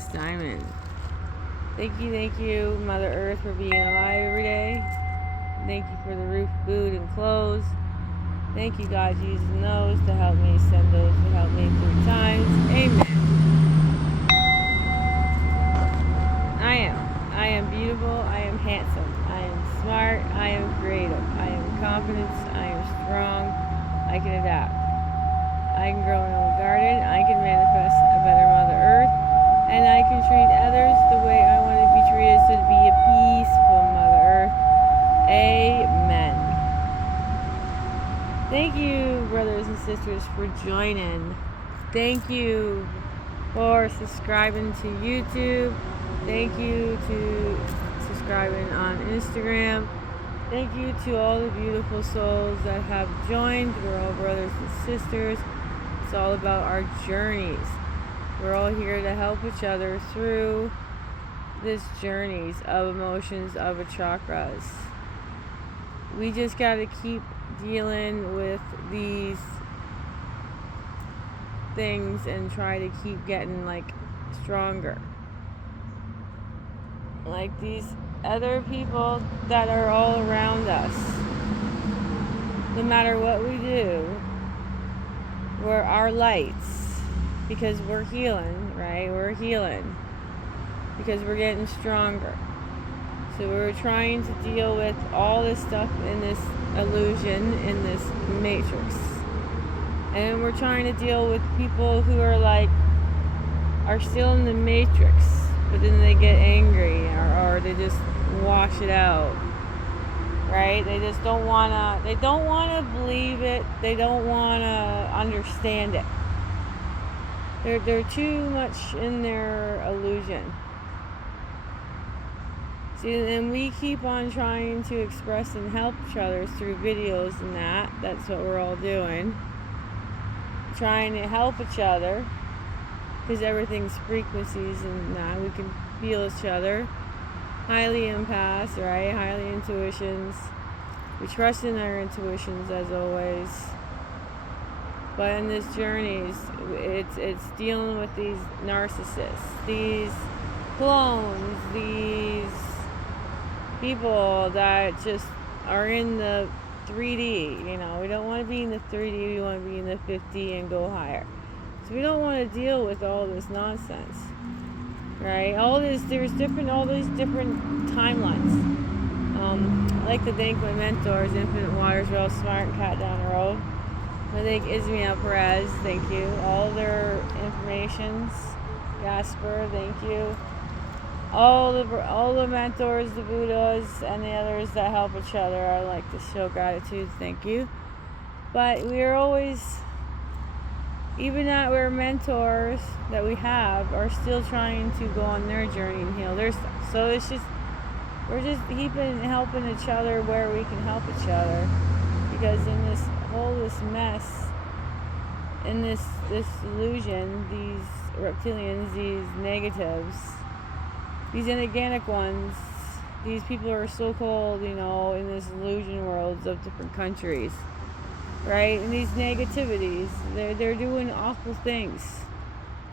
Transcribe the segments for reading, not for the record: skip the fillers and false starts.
Lost Diamond. Thank you, Mother Earth, for being alive every day. Thank you for the roof, food, and clothes. Thank you, God, Jesus knows, to help me, send those to help me through times. Amen. I am beautiful. I am handsome. I am smart. I am creative. I am confident. I am strong. I can adapt. I can grow my own garden. I can manifest a better Mother Earth. And I can treat others the way I want to be treated, so to be a peaceful Mother Earth. Amen. Thank you, brothers and sisters, for joining. Thank you for subscribing to YouTube. Thank you to subscribing on Instagram. Thank you to all the beautiful souls that have joined. We're all brothers and sisters. It's all about our journeys. We're all here to help each other through these journeys of emotions, of chakras. We just got to keep dealing with these things and try to keep getting stronger. Like these other people that are all around us. No matter what we do, we're our lights, because we're healing, right? We're healing because we're getting stronger. So we're trying to deal with all this stuff in this illusion, in this matrix. And we're trying to deal with people who are still in the matrix, but then they get angry or they just wash it out. Right? They just don't wanna believe it. They don't wanna understand it. They're too much in their illusion. See, and we keep on trying to express and help each other through videos and that's what we're all doing. Trying to help each other, because everything's frequencies and that. We can feel each other. Highly empaths, right? Highly intuitions. We trust in our intuitions as always. But in this journey, it's dealing with these narcissists, these clones, these people that just are in the 3D. We don't want to be in the 3D. We want to be in the 5D and go higher. So we don't want to deal with all this nonsense, right? All these different timelines. I like to thank my mentors, Infinite Waters, Real Smart, and Cat Down the Road. I thank Ismael Perez, thank you. All their informations, Gasper, thank you. All the mentors, the Buddhas, and the others that help each other, I like to show gratitude, thank you. But we are always, even that we're mentors that we have, are still trying to go on their journey and heal their stuff. So we're just helping each other where we can help each other. Because in this mess, in this illusion, these reptilians, these negatives, these inorganic ones, these people are so-called, in this illusion worlds of different countries, right? And these negativities, they're doing awful things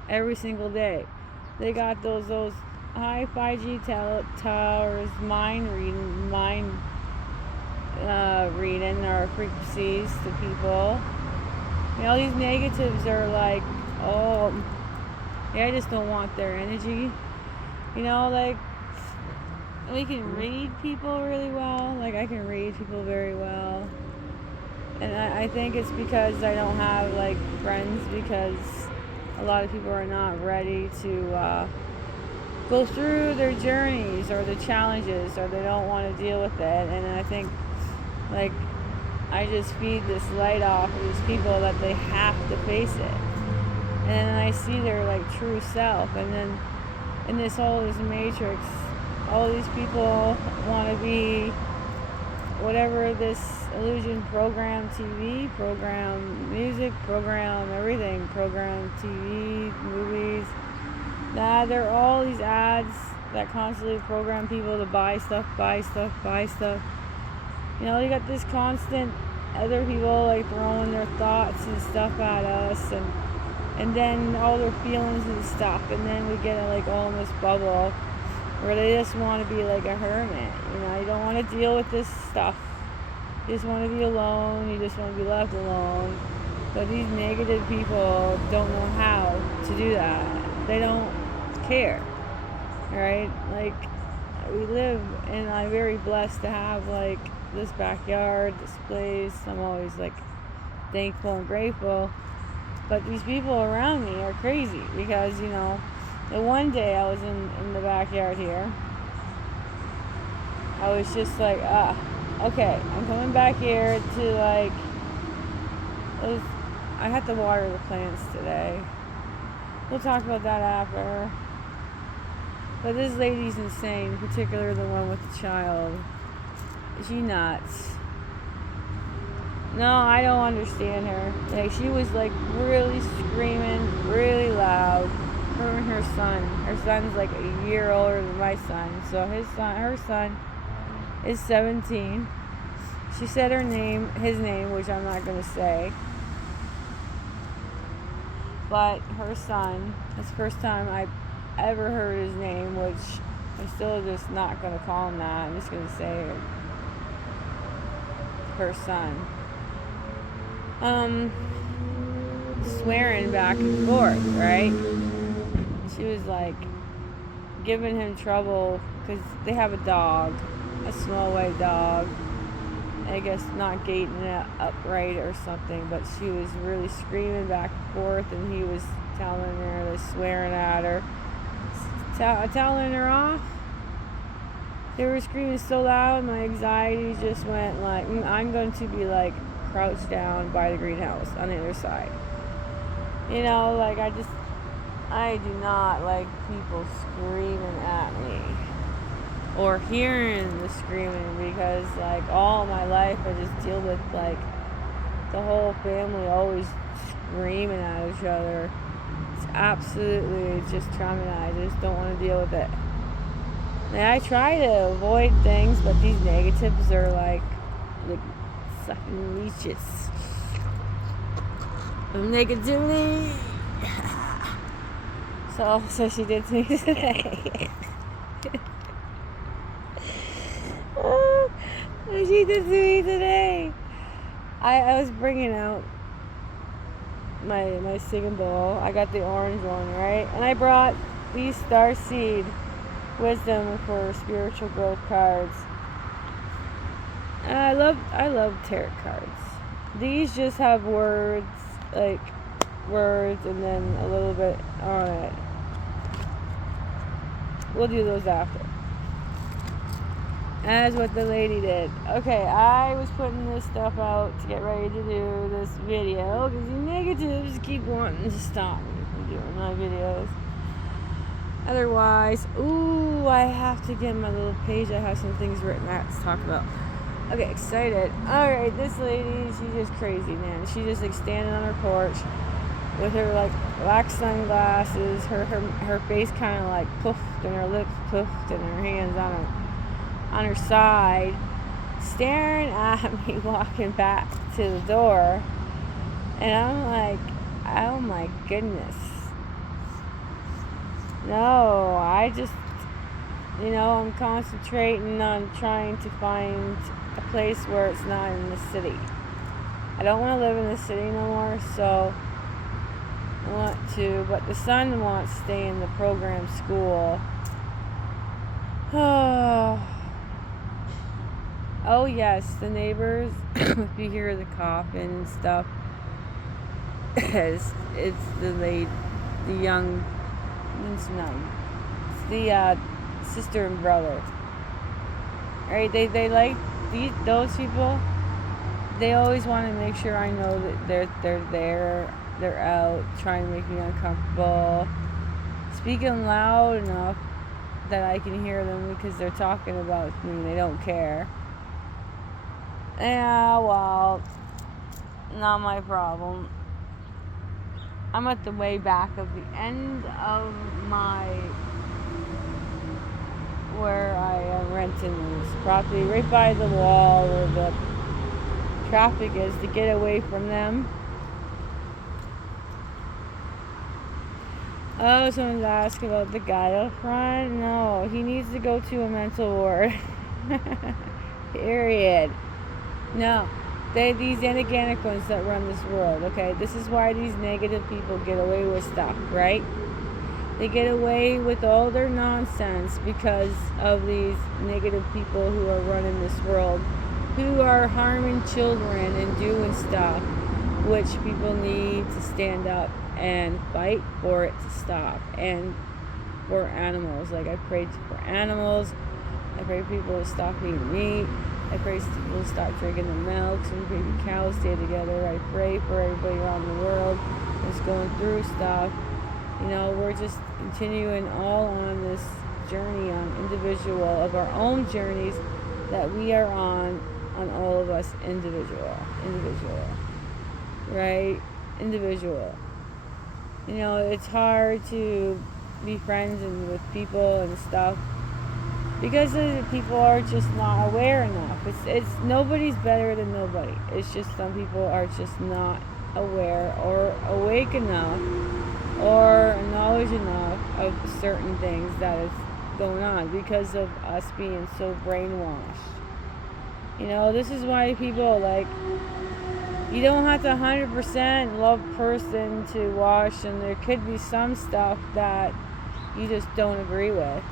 every single day. They got those high 5G towers, mind reading our frequencies to people. These negatives are like, I just don't want their energy. We can read people really well. I can read people very well. And I think it's because I don't have friends, because a lot of people are not ready to go through their journeys or the challenges, or they don't want to deal with it. And I think I just feed this light off of these people that they have to face it. And then I see their true self. And then in this matrix, all these people want to be whatever this illusion program, TV, program music, program everything, program TV, movies. They're all these ads that constantly program people to buy stuff. You got this constant other people throwing their thoughts and stuff at us, and and then all their feelings and stuff, and then we get like all in this bubble where they just want to be like a hermit. You don't want to deal with this stuff. You just want to be alone. You just want to be left alone. But these negative people don't know how to do that. They don't care, right? Like, we live, and I'm very blessed to have like this backyard, this place. I'm always like thankful and grateful. But these people around me are crazy because, the one day I was in the backyard here, I was just like, okay, I'm coming back here to like, I had to water the plants today. We'll talk about that after. But this lady's insane, particularly the one with the child. Is she nuts? No, I don't understand her. Like, she was like really screaming, really loud. Her and her son. Her son's like a year older than my son. So her son is 17. She said his name, which I'm not gonna say. But her son, it's the first time I've ever heard his name, which I'm still just not gonna call him that. I'm just gonna say her son. Swearing back and forth, right? She was like giving him trouble because they have a dog, a small white dog. I guess not gating it upright or something, but she was really screaming back and forth, and he was telling her, swearing at her, telling her off. They were screaming so loud, my anxiety just went like, I'm going to be like crouched down by the greenhouse on the other side. Like I do not like people screaming at me or hearing the screaming, because like all my life I just deal with like the whole family always screaming at each other. It's absolutely just traumatizing. I just don't want to deal with it. And I try to avoid things, but these negatives are like sucking leeches of negativity. So she did to me today. She did to me today. I was bringing out my singing bowl. I got the orange one, right? And I brought these Starseed Wisdom for spiritual growth cards. And I love tarot cards. These just have words, and then a little bit on it. We'll do those after. That's what the lady did. Okay, I was putting this stuff out to get ready to do this video because the negatives keep wanting to stop me from doing my videos. Otherwise, I have to get my little page. I have some things written out to talk about. Okay, excited. Alright, this lady, she's just crazy, man. She's just like standing on her porch with her like black sunglasses, her face kind of like puffed, and her lips puffed, and her hands on her side, staring at me walking back to the door. And I'm like, oh my goodness. No, I just, I'm concentrating on trying to find a place where it's not in the city. I don't want to live in the city no more, so I want to, but the son wants to stay in the program school. Oh yes, the neighbors, if you hear the coughing and stuff, it's the sister and brother. Right? They like those people. They always want to make sure I know that they're there, they're out, trying to make me uncomfortable, speaking loud enough that I can hear them because they're talking about me. They don't care. Yeah, well, not my problem. I'm at the way back of the end of where I am renting this property, right by the wall where the traffic is, to get away from them. Oh, someone's asking about the guy up front. No, he needs to go to a mental ward. Period. No, these inorganic ones that run this world. Okay, this is why these negative people get away with stuff, right? They get away with all their nonsense because of these negative people who are running this world, who are harming children and doing stuff, which people need to stand up and fight for it to stop. And for animals, like I prayed for animals, I pray people to stop eating meat, I pray people to stop drinking the milk, so baby cows stay together. I pray for everybody around the world that's going through stuff. You know, we're just continuing all on this journey on individual of our own journeys that we are on all of us individual, right? Individual. You know, it's hard to be friends and with people and stuff because people are just not aware enough. It's nobody's better than nobody. It's just some people are just not aware or awake enough or knowledge enough of certain things that is going on because of us being so brainwashed. You know, this is why people like, you don't have to 100% love person to watch, and there could be some stuff that you just don't agree with.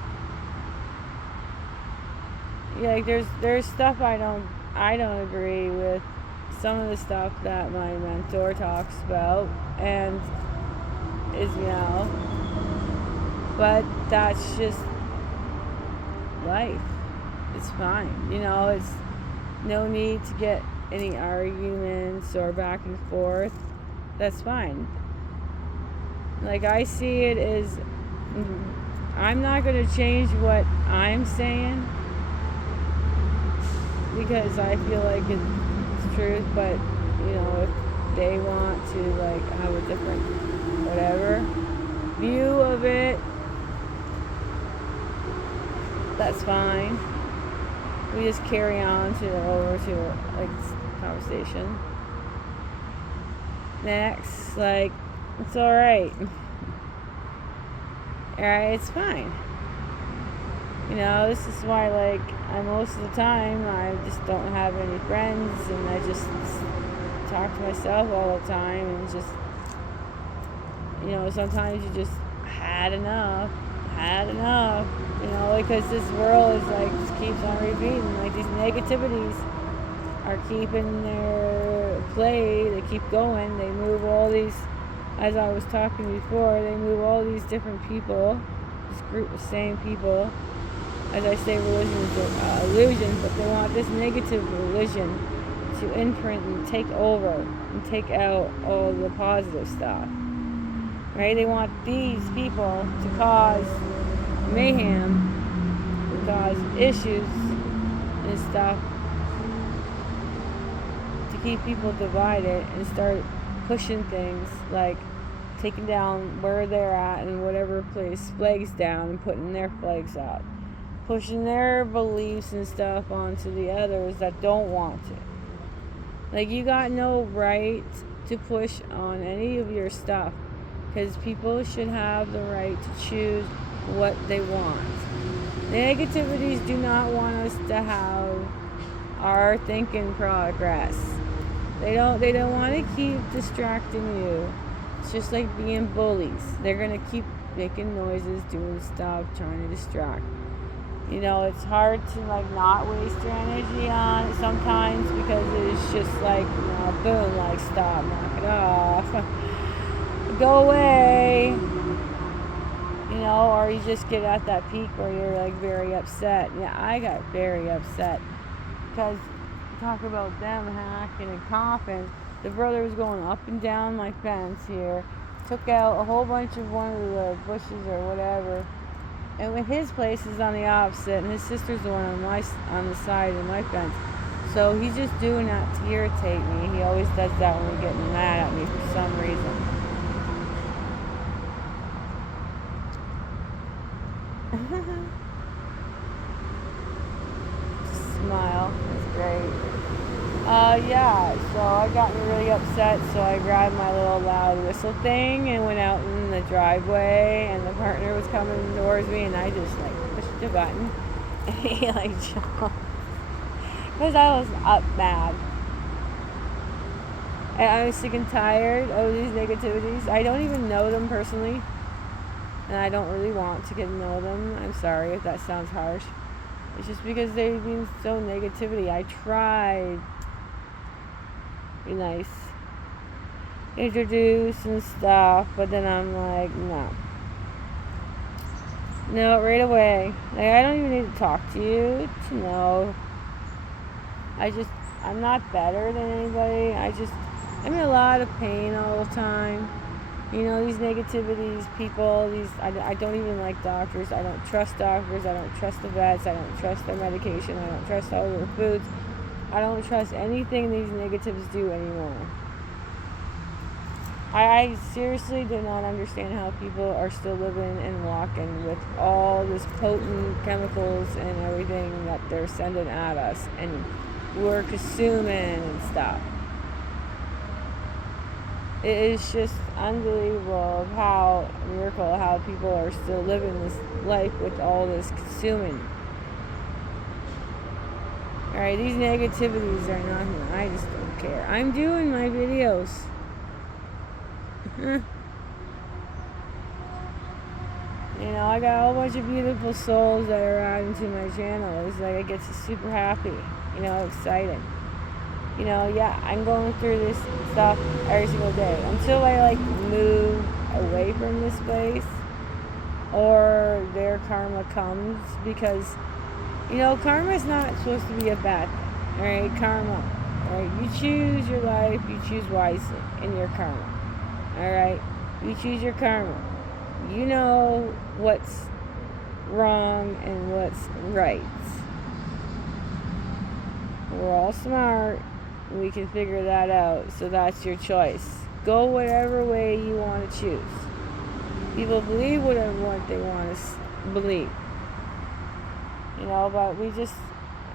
Yeah, like there's stuff I don't agree with some of the stuff that my mentor talks about and Israel, but that's just life. It's fine, you know. It's no need to get any arguments or back and forth. That's fine. Like I see it as, I'm not going to change what I'm saying because I feel like it's truth, but you know, if they want to like have a different whatever view of it, that's fine. We just carry on over to like conversation. Next, like, it's alright. Alright, it's fine. You know, this is why, like, most of the time, I just don't have any friends, and I just talk to myself all the time, and just, you know, sometimes you just had enough, you know, because this world is like, just keeps on repeating, like, these negativities are keeping their play, they keep going, they move all these, as I was talking before, they move all these different people, this group of same people. As I say, religion is an illusion, but they want this negative religion to imprint and take over and take out all the positive stuff. Right? They want these people to cause mayhem, to cause issues and stuff, to keep people divided and start pushing things like taking down where they're at in whatever place, flags down, and putting their flags up. Pushing their beliefs and stuff onto the others that don't want to. Like, you got no right to push on any of your stuff, because people should have the right to choose what they want. The negativities do not want us to have our thinking progress. They don't want to keep distracting you. It's just like being bullies. They're gonna keep making noises, doing stuff, trying to distract. You know, it's hard to like not waste your energy on it sometimes because it's just like, you know, boom, like stop, knock it off, go away, you know, or you just get at that peak where you're like very upset. Yeah, I got very upset because talk about them hacking and coughing. The brother was going up and down my fence here, took out a whole bunch of one of the bushes or whatever. And when his place is on the opposite, and his sister's the one on the side of my fence, so he's just doing that to irritate me. He always does that when he's getting mad at me for some reason. Just smile. That's great. Yeah, so I got me really upset, so I grabbed my little loud whistle thing and went out in the driveway, and the partner was coming towards me, and I just like pushed the button, and he like jumped, because I was up mad. And I was sick and tired of these negativities. I don't even know them personally, and I don't really want to get to know them. I'm sorry if that sounds harsh. It's just because they've been so negativity. I tried be nice, introduce and stuff, but then I'm like, no, right away. Like, I don't even need to talk to you to know. I'm not better than anybody. I'm in a lot of pain all the time. You know, these negativities, people, I don't even like doctors. I don't trust doctors. I don't trust the vets. I don't trust their medication. I don't trust all their foods. I don't trust anything these negatives do anymore. I seriously do not understand how people are still living and walking with all this potent chemicals and everything that they're sending at us, and we're consuming and stuff. It is just unbelievable how miracle how people are still living this life with all this consuming. Alright, these negativities are nothing. I just don't care. I'm doing my videos. You know, I got a whole bunch of beautiful souls that are adding to my channel. It's like it gets super happy, you know, excited. You know, yeah, I'm going through this stuff every single day until I like move away from this place or their karma comes, because, you know, karma is not supposed to be a bad thing. Alright, karma. Alright, you choose your life, you choose wisely in your karma. Alright, you choose your karma. You know what's wrong and what's right. We're all smart. We can figure that out. So that's your choice. Go whatever way you want to choose. People believe whatever they want to believe. You know, but we just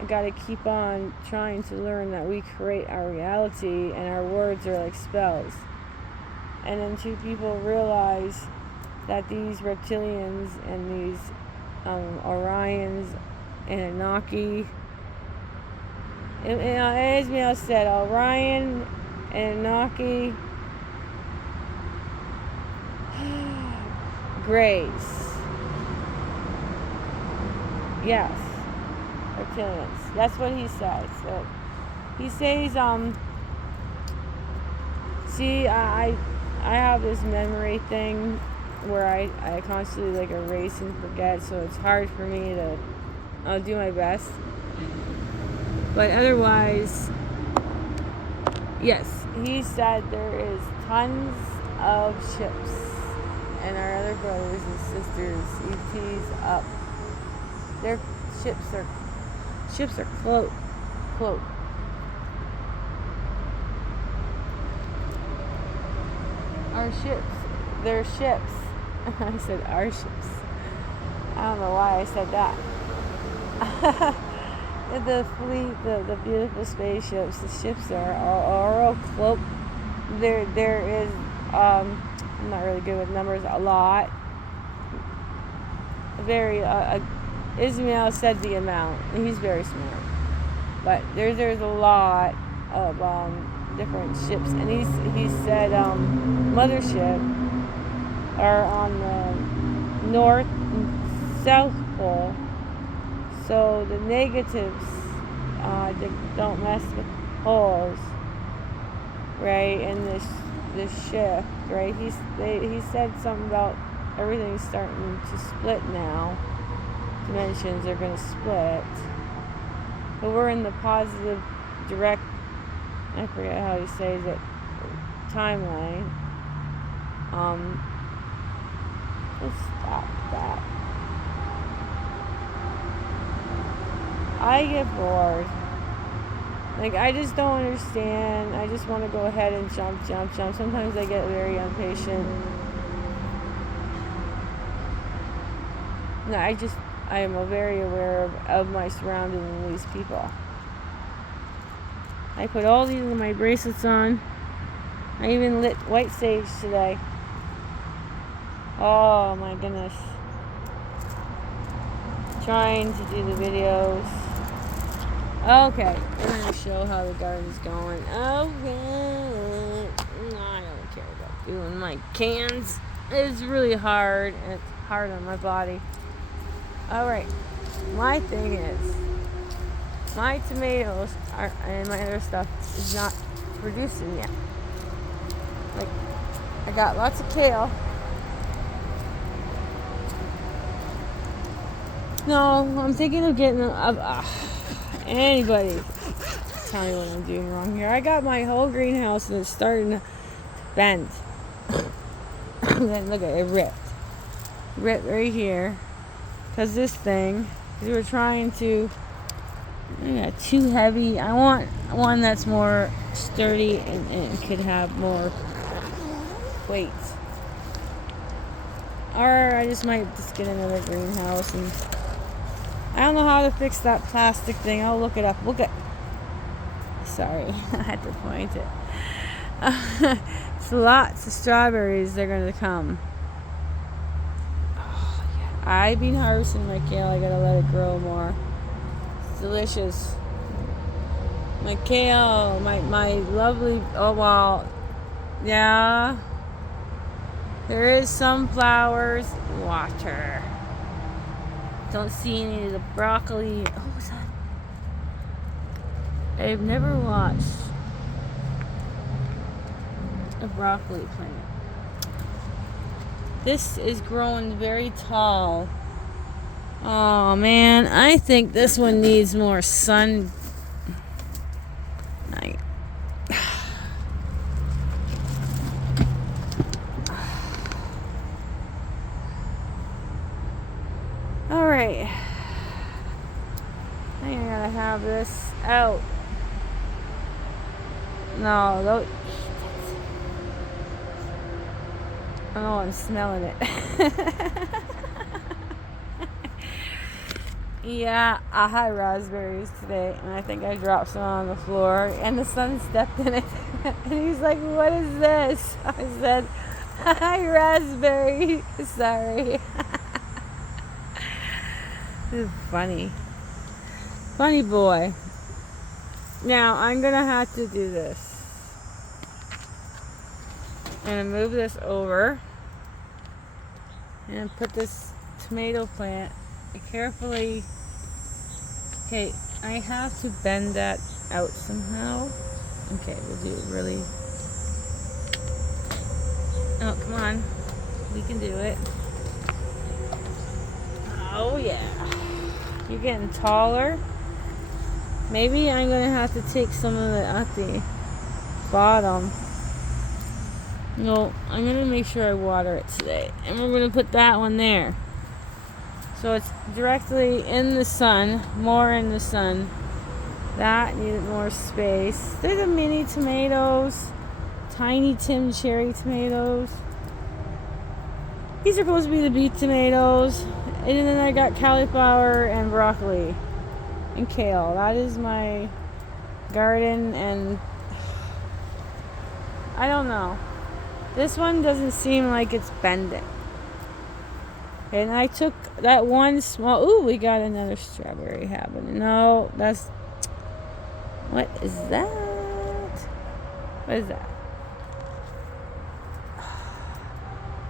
got to keep on trying to learn that we create our reality, and our words are like spells. And until people realize that these reptilians and these Orions and Anunnaki, as Mel said, Orion and Anunnaki, Grace, yes, reptilians. That's what he says. So he says, see, I have this memory thing where I constantly like erase and forget, so it's hard for me to, I'll do my best. But otherwise, yes, he said there is tons of ships, and our other brothers and sisters, ETs up. Their ships are cloaked. Our ships, their ships. I said our ships. I don't know why I said that. The fleet, the beautiful spaceships, the ships are all cloaked. There is, I'm not really good with numbers, a lot. Very, Ismail said the amount. He's very smart. But there's a lot of different ships. And he said mothership are on the north and south pole. So the negatives don't mess with poles, right? And this shift, right? He said something about everything's starting to split now. Dimensions are going to split, but we're in the positive direct, I forget how he says it, timeline. Let's stop that. I get bored. Like, I just don't understand. I just want to go ahead and jump. Sometimes I get very impatient. No, I am very aware of my surroundings and these people. I put all these of my bracelets on. I even lit white sage today. Oh my goodness. Trying to do the videos. Okay, we're going to show how the garden's going. Okay. No, I don't care about doing my cans. It's really hard, and it's hard on my body. Alright, my thing is, my tomatoes and my other stuff is not producing yet. Like, I got lots of kale. No, I'm thinking of getting anybody tell me what I'm doing wrong here. I got my whole greenhouse and it's starting to bend. Then look at it, ripped right here. Because this thing, we were trying to, too heavy. I want one that's more sturdy and could have more weight. Or I just might just get another greenhouse. And I don't know how to fix that plastic thing. I'll look it up. Sorry, I had to point it. It's lots of strawberries. They're going to come. Oh, yeah. I've been harvesting my kale. I gotta let it grow more. It's delicious. My kale, my lovely. Oh wow, yeah. There is some flowers. Water. Don't see any of the broccoli. Oh, what's that? I've never watched a broccoli plant. This is growing very tall. Oh man, I think this one needs more sun. Alright. I think I gotta have this out. No, those. Oh, I'm smelling it. Yeah, I had raspberries today, and I think I dropped some on the floor, and the son stepped in it, and he's like, "What is this?" I said, "Hi, raspberry." Sorry. This is funny. Funny boy. Now, I'm gonna have to do this. I'm going to move this over and put this tomato plant carefully. Okay, I have to bend that out somehow. Okay, we'll do it really. Oh, come on. We can do it. Oh, yeah. You're getting taller. Maybe I'm going to have to take some of it at the bottom. No, I'm going to make sure I water it today. And we're going to put that one there. So it's directly in the sun. More in the sun. That needed more space. There's the mini tomatoes. Tiny Tim cherry tomatoes. These are supposed to be the beet tomatoes. And then I got cauliflower and broccoli. And kale. That is my garden. And I don't know. This one doesn't seem like it's bending. And I took that one small... Ooh, we got another strawberry happening. No, that's... What is that? What is that?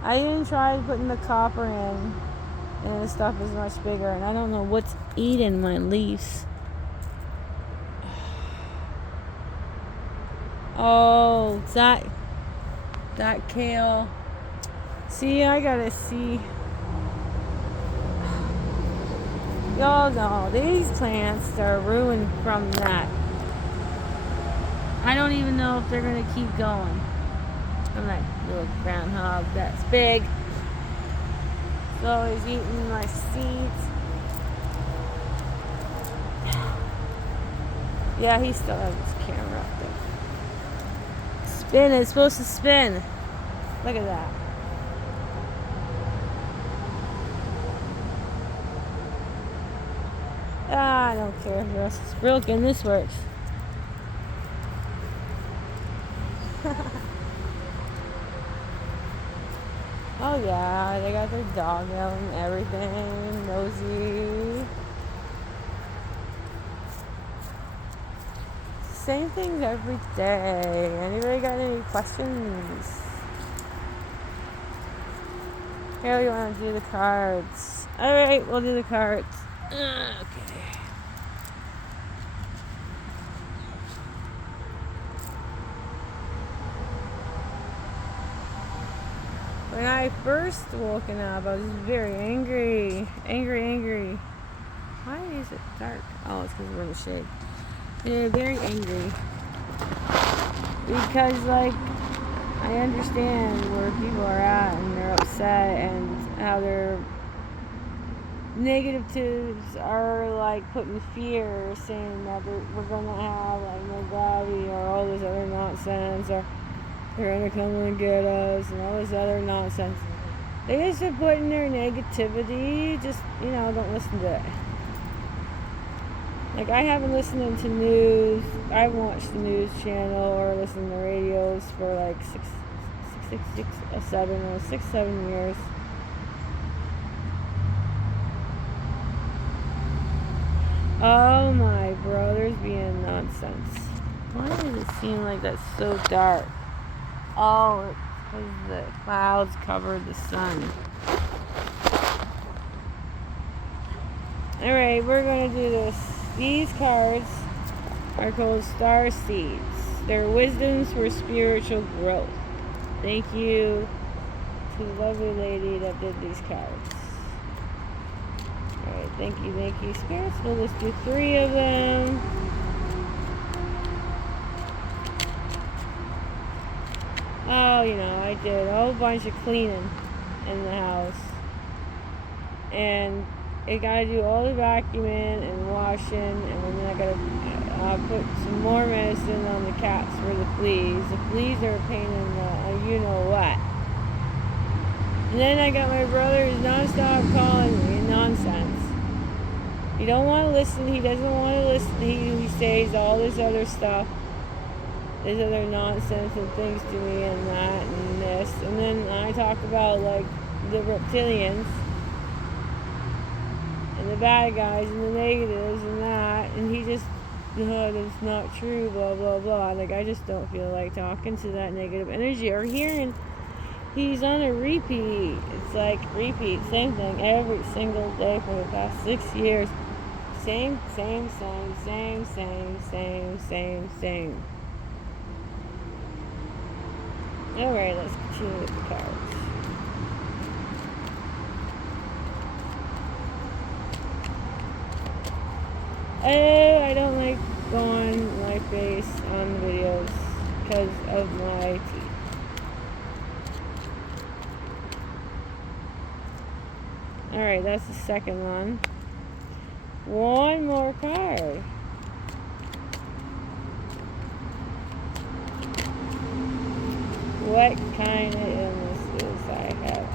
I even tried putting the copper in. And the stuff is much bigger. And I don't know what's eating my leaves. Oh, that kale. See, I gotta see. Y'all know, these plants are ruined from that. I don't even know if they're gonna keep going. I'm that little groundhog that's big. He's always eating my seeds. Yeah, he still has his camera up there. Spin, it's supposed to spin. Look at that. I don't care if the rest is broken. This works. Oh yeah, they got their dog out and everything. Nosy. Same things every day. Anybody got any questions? Here, you want to do the cards? Alright, we'll do the cards. Okay. When I first woken up, I was very angry. Angry. Why is it dark? Oh, it's because we're in the shade. Yeah, very angry. Because, like, I understand where people are at and they're upset and how their negatives are, like, putting fear, saying that we're going to have, like, no gravity or all this other nonsense, or they're going to come and get us and all this other nonsense. They just are putting their negativity, just, don't listen to it. Like, I haven't listened to news. I haven't watched the news channel or listened to radios for like 7 years. Oh, my brother's being nonsense. Why does it seem like that's so dark? Oh, it's because the clouds covered the sun. Alright, we're going to do this. These cards are called Star Seeds. They're wisdoms for spiritual growth. Thank you to the lovely lady that did these cards. Alright, thank you. Spirits, we'll just do 3 of them. Oh, I did a whole bunch of cleaning in the house. And I gotta do all the vacuuming and washing, and then I gotta put some more medicine on the cats for the fleas. The fleas are a pain in the you-know-what. And then I got my brother who's nonstop calling me nonsense. He don't want to listen. He doesn't want to listen. He says all this other stuff, this other nonsense and things to me and that and this. And then I talk about, like, the reptilians and the bad guys and the negatives and that, and he just, that's not true, blah, blah, blah. Like, I just don't feel like talking to that negative energy or hearing. He's on a repeat. It's like repeat, same thing every single day for the past 6 years. Same. Alright, let's continue with the cards. Oh, I don't like going my face on the videos because of my teeth. Alright, that's the second one. One more card. What kind of illnesses I have?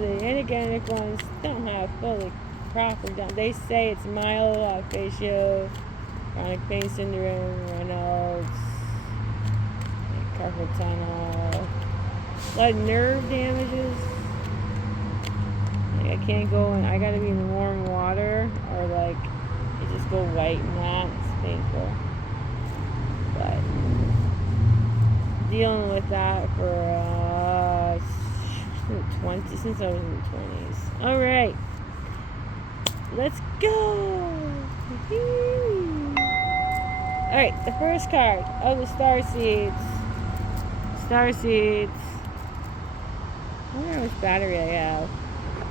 The inorganic ones don't have fully proper done. They say it's myelofascial, chronic pain syndrome, Reynolds, carpal tunnel, a lot of nerve damages. Like, I can't go in. I gotta be in warm water, or like it just go white and that. It's painful. But dealing with that for 20 since I was in the 20s. All right, let's go. All right, the first card of the Star Seeds. Star Seeds. I wonder how much battery I have.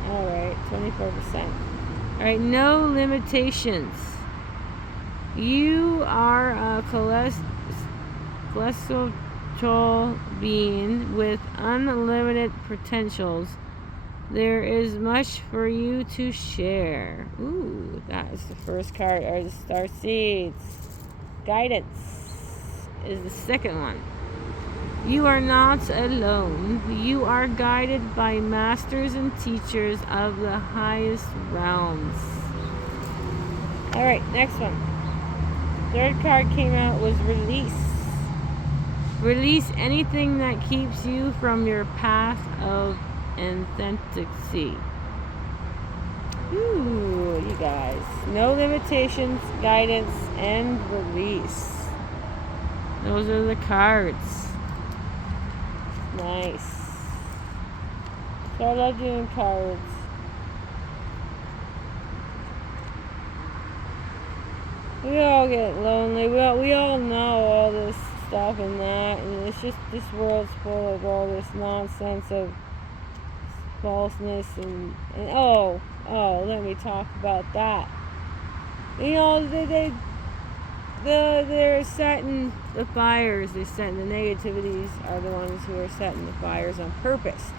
All right, 24%. All right, no limitations. You are a celestial being with unlimited potentials. There is much for you to share. Ooh, that is the first card, or the Star Seeds. Guidance is the second one. You are not alone. You are guided by masters and teachers of the highest realms. Alright, next one. Third card came out was release. Release anything that keeps you from your path of authenticity. Ooh, you guys. No limitations, guidance, and release. Those are the cards. Nice. So I love doing cards. We all get lonely. We all know all this stuff and that, and it's just this world's full of all this nonsense of falseness and let me talk about that. You know, they're setting the fires. They're setting the negativities are the ones who are setting the fires on purpose.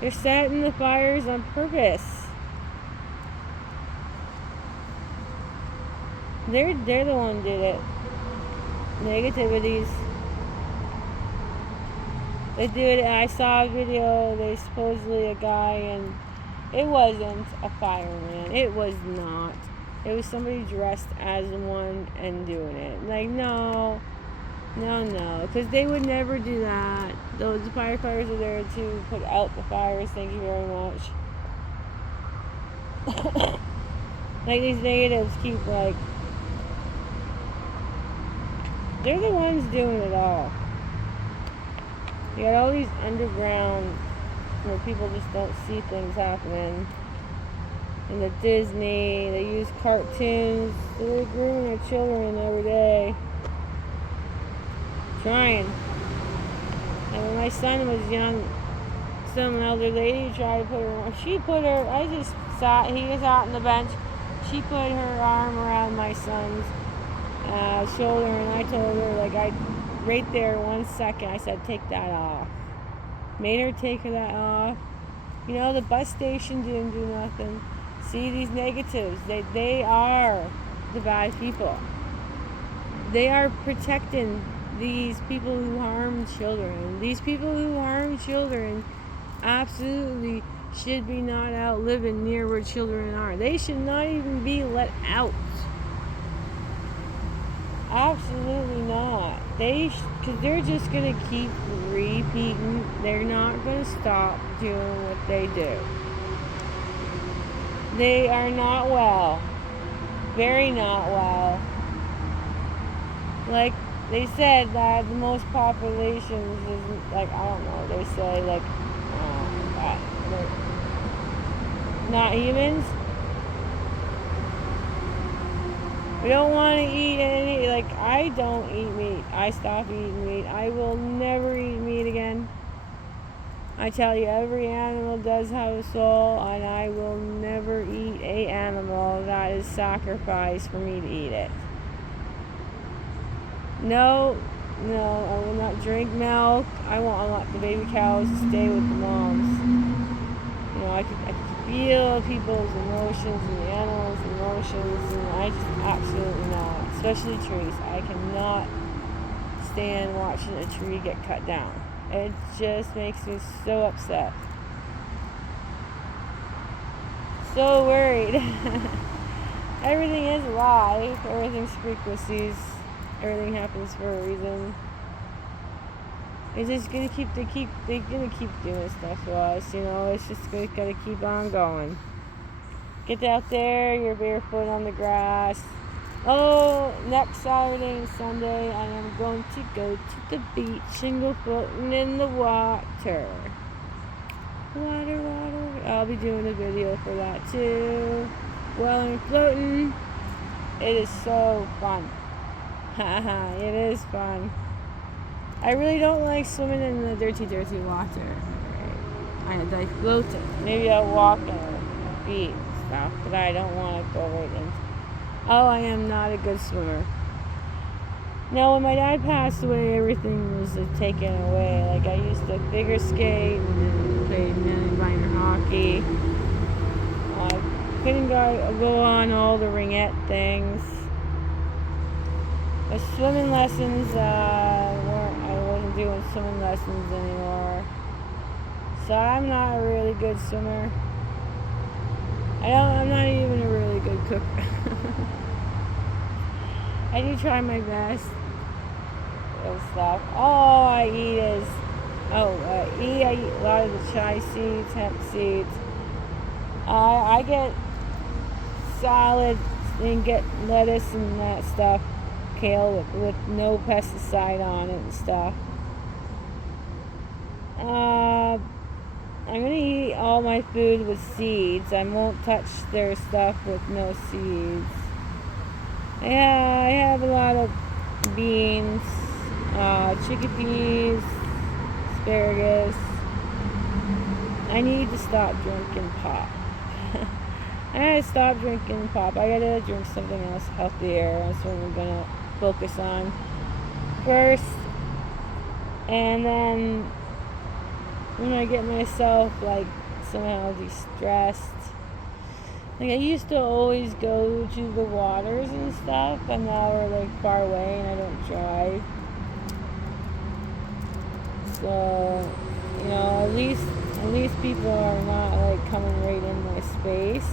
They're setting the fires on purpose. They're the one who did it. Negativities. They do it. I saw a video. They supposedly a guy, and it wasn't a fireman. It was not. It was somebody dressed as one and doing it. Like no, because they would never do that. Those firefighters are there to put out the fires. Thank you very much. Like these negatives keep like. They're the ones doing it all. You got all these underground where people just don't see things happening. And the Disney, they use cartoons. They're grooming their children every day. Trying. And when my son was young, some elder lady tried to put her on. He was out on the bench. She put her arm around my son's shoulder, and I told her, right there, 1 second, I said, take that off. Made her take that off. You know, the bus station didn't do nothing. See, these negatives, they are the bad people. They are protecting these people who harm children. These people who harm children absolutely should be not out living near where children are. They should not even be let out. Absolutely not. Because they're just going to keep repeating. They're not going to stop doing what they do. They are not well. Very not well. Like, they said that the most populations is, I don't know, they say, not humans. We don't want to eat any, I don't eat meat. I stopped eating meat. I will never eat meat again. I tell you, every animal does have a soul, and I will never eat an animal that is sacrificed for me to eat it. No, I will not drink milk. I want the baby cows to stay with the moms. You know, I could feel people's emotions and the animals' emotions, and I just absolutely not. Especially trees. I cannot stand watching a tree get cut down. It just makes me so upset. So worried. Everything is life. Everything's frequencies. Everything happens for a reason. It's just they're gonna keep doing stuff to us, you know. It's just gotta keep on going. Get out there, you're barefoot on the grass. Oh, next Saturday and Sunday, I am going to go to the beach and go floating in the water. Water. I'll be doing a video for that too. While I'm floating, it is so fun. Haha, it is fun. I really don't like swimming in the dirty water. I like floating. Maybe I'll walk on the beach stuff, but I don't want to go right in. Oh, I am not a good swimmer. No, when my dad passed away, everything was taken away. I used to figure skate and play minor hockey. I couldn't go on all the ringette things. The swimming lessons I wasn't doing swimming lessons anymore. So I'm not a really good swimmer. I'm not even a really good cook. I do try my best with stuff. All I eat is, I eat a lot of the chia seeds, hemp seeds. I get salad and get lettuce and that stuff, kale with no pesticide on it and stuff. I'm gonna eat all my food with seeds. I won't touch their stuff with no seeds. Yeah, I have a lot of beans, chickpeas, asparagus. I need to stop drinking pop. I gotta stop drinking pop. I gotta drink something else healthier. That's what I'm gonna focus on first. And then when I get myself like somehow de-stressed, like I used to always go to the waters and stuff, but now we're like far away and I don't drive. So, at least people are not like coming right in my space.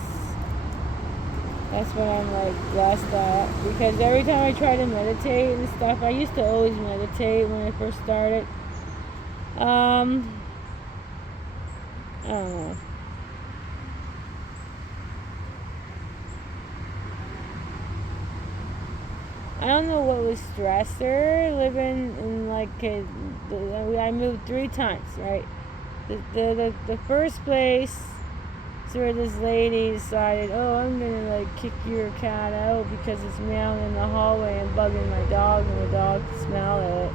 That's what I'm like blessed at, because every time I try to meditate and stuff, I used to always meditate when I first started. I don't know. I don't know what was stressor living in like I moved 3 times, right? The first place is where this lady decided, I'm gonna like kick your cat out because it's meowing in the hallway and bugging my dog, and the dog can smell it.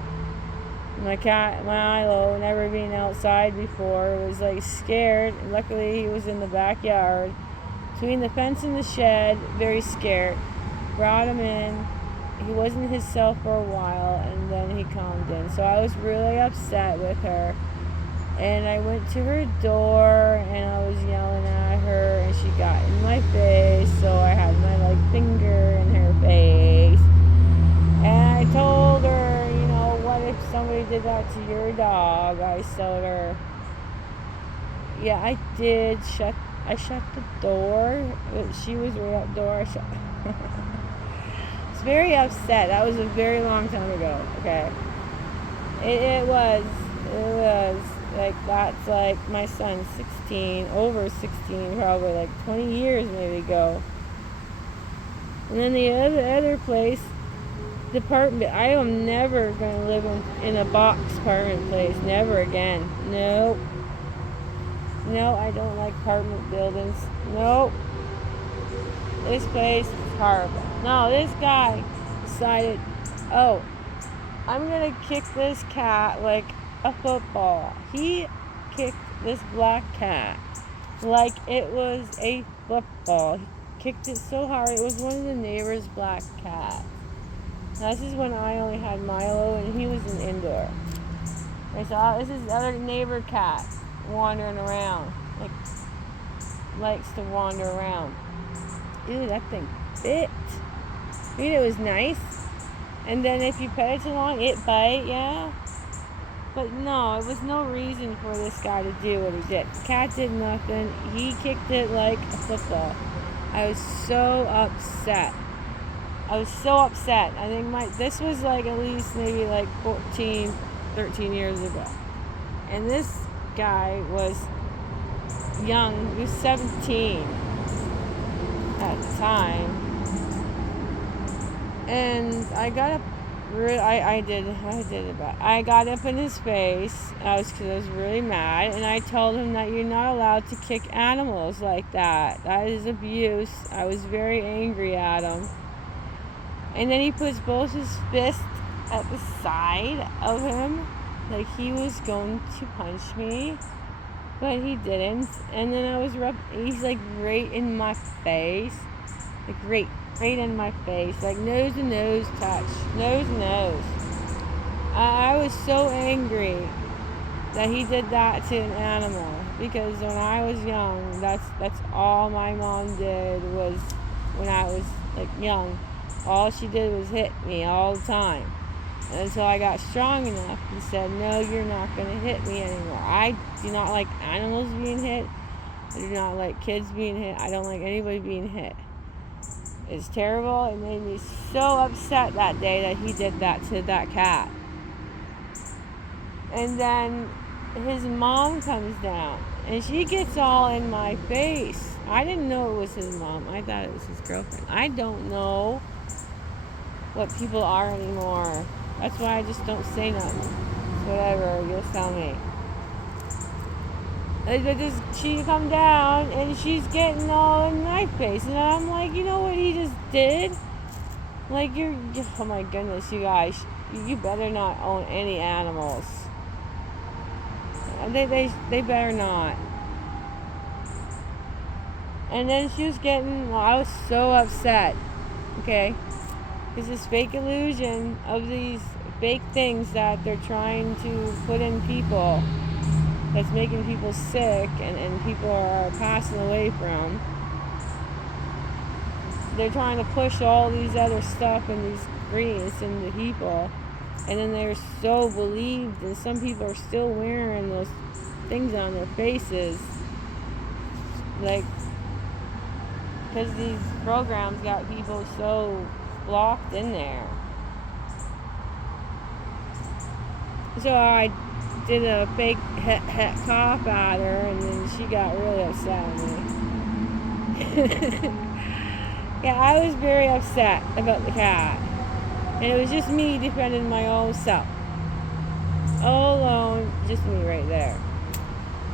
My cat, Milo, never been outside before, was like scared. Luckily, he was in the backyard, between the fence and the shed, very scared. Brought him in. He wasn't himself for a while, and then he calmed in. So I was really upset with her. And I went to her door, and I was yelling at her, and she got in my face. So I had my like finger in her face. And I told her, what if somebody did that to your dog? I told her, yeah, I did. I shut the door. She was right out the door. I shut. I was very upset. That was a very long time ago. Okay, it was like, that's like my son's 16, over 16, probably like 20 years maybe ago. And then the other place. The apartment, I am never going to live in a box apartment place. Never again. No, I don't like apartment buildings. Nope. This place is horrible. No, this guy decided, I'm going to kick this cat like a football. He kicked this black cat like it was a football. He kicked it so hard. It was one of the neighbor's black cats. This is when I only had Milo and he was an indoor. I saw this is the other neighbor cat wandering around. Likes to wander around. Ew, that thing bit. It was nice. And then if you pet it too long, it bite, yeah. But no, it was no reason for this guy to do what he did. The cat did nothing. He kicked it like a football. I was so upset. I think this was like at least maybe like 14, 13 years ago. And this guy was young. He was 17 at the time. And I got up, I got up in his face. Because I was really mad. And I told him that you're not allowed to kick animals like that. That is abuse. I was very angry at him. And then he puts both his fists at the side of him, like he was going to punch me, but he didn't. And then he's like right in my face, like right in my face, like nose to nose touch, nose to nose. I was so angry that he did that to an animal, because when I was young, that's all my mom did was when I was like young. All she did was hit me all the time until I got strong enough and said, no, you're not going to hit me anymore. I do not like animals being hit. I do not like kids being hit. I don't like anybody being hit. is terrible. It made me so upset that day that he did that to that cat. And then his mom comes down and she gets all in my face. I didn't know it was his mom. I thought it was his girlfriend. I don't know what people are anymore. That's why I just don't say nothing. Whatever, you'll tell me. She come down and she's getting all in my face, and I'm like, you know what he just did? Like, oh my goodness, you guys, you better not own any animals. They better not. And then she was getting, well, I was so upset, okay? Because this fake illusion of these fake things that they're trying to put in people, that's making people sick and people are passing away from. They're trying to push all these other stuff and these ingredients into people, and then they're so believed, and some people are still wearing those things on their faces, like, because these programs got people so locked in there. So I did a fake cough at her, and then she got really upset with me. Yeah, I was very upset about the cat. And it was just me defending my own self. All alone, just me right there.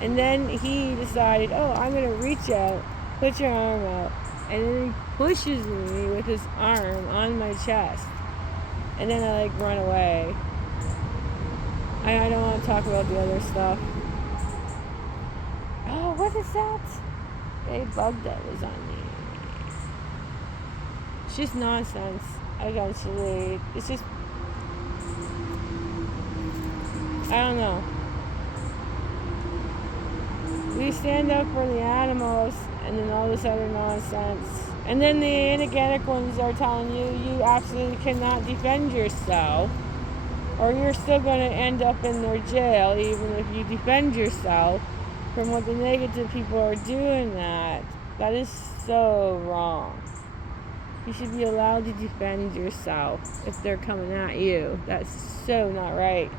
And then he decided, oh, I'm going to reach out, put your arm out. And then he pushes me with his arm on my chest. And then I run away. I don't want to talk about the other stuff. Oh, what is that? A bug that was on me. It's just nonsense, eventually. It's just, I don't know. We stand up for the animals, and then all this other nonsense. And then the inorganic ones are telling you absolutely cannot defend yourself, or you're still going to end up in their jail, even if you defend yourself from what the negative people are doing. That is so wrong. You should be allowed to defend yourself if they're coming at you. That's so not right.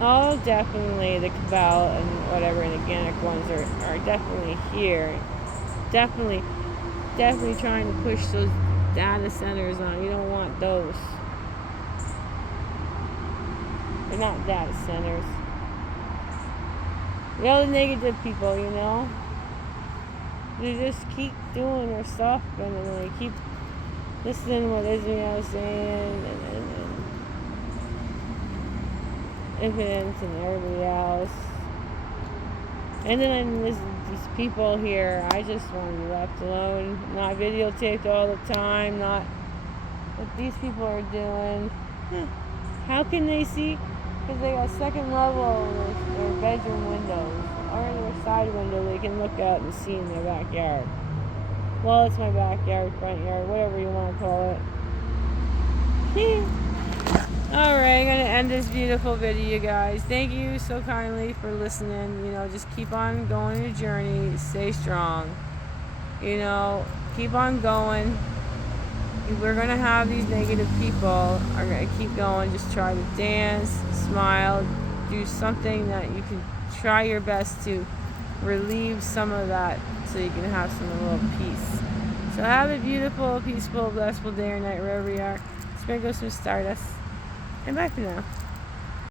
Oh, definitely the cabal and whatever and organic ones are definitely here. Definitely trying to push those data centers on. You don't want those. They're not data centers. The other negative people, you know. They just keep doing their stuff, and then they keep listening to what Israel is saying, and Infinite and everybody else. And then I'm listening to these people here. I just want to be left alone, not videotaped all the time, not what these people are doing. How can they see? Because they got second level with their bedroom windows, or in their side window they can look out and see in their backyard. Well, it's my backyard, front yard, whatever you want to call it. Alright, I'm going to end this beautiful video, you guys. Thank you so kindly for listening. You know, just keep on going your journey. Stay strong. You know, keep on going. We're going to have these negative people are going to keep going. Just try to dance, smile, do something that you can try your best to relieve some of that so you can have some little peace. So have a beautiful, peaceful, blissful day or night wherever you are. Sprinkle some stardust. And bye for now.